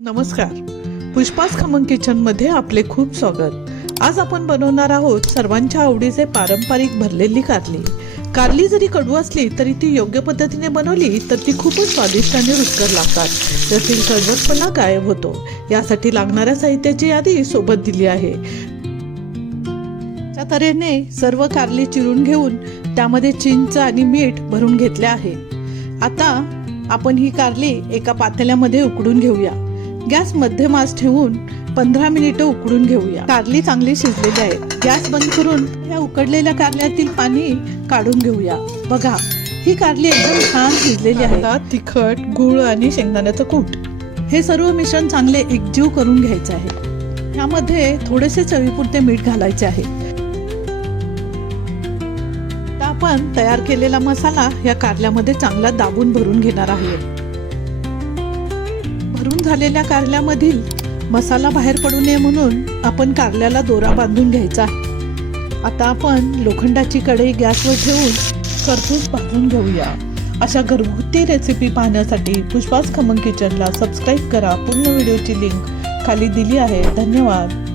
नमस्कार, पुष्पास खमंग किचनमध्ये आपले खूप स्वागत। आज आपण बनवणार आहोत सर्वांच्या आवडीचे पारंपरिक भरलेली कारली। कारली जरी कडू असली तरी ती योग्य पद्धतीने बनवली तर ती खूपच स्वादिष्ट आणि रुचकर लागतात। त्यातील कडवटपणा गायब होतो। यासाठी लागणाऱ्या साहित्याची यादी सोबत दिली आहे। त्या तऱ्हेने सर्व कारली चिरून घेऊन त्यामध्ये चिंच आणि मीठ भरून घेतले आहे। आता आपण ही कारली एका पातेल्यामध्ये उकडून घेऊया। गॅस मध्यम आच ठेवून 15 मिनिटे उकडून घेऊया। कारली चांगली शिजलेली आहे। गॅस बंद करून या उकडलेल्या कारल्यातील पाणी काढून घेऊया। बघा, ही कारली एकदम छान शिजलेली आहे। तिखट, गूळ आणि शेंगदाण्याचं कूट हे सर्व मिश्रण चांगले एकजीव करून घ्यायचे आहे। यामध्ये थोडेसे चवीपुरते मीठ घालायचे आहे। आपण तयार केलेला मसाला या कारल्यामध्ये चांगला दाबून भरून घेणार आहे। भरून झालेल्या कारल्यामधील मसाला बाहेर पडू नये म्हणून आपण कारल्याला दोरा बांधून घ्यायचा आहे। आता आपण लोखंडाची कढई गॅसवर ठेवून खरपूस भाजून घेऊया। अशा घरगुती रेसिपी पाहण्यासाठी पुष्पास खमंग किचनला सबस्क्राईब करा। पूर्ण व्हिडिओची लिंक खाली दिली आहे। धन्यवाद।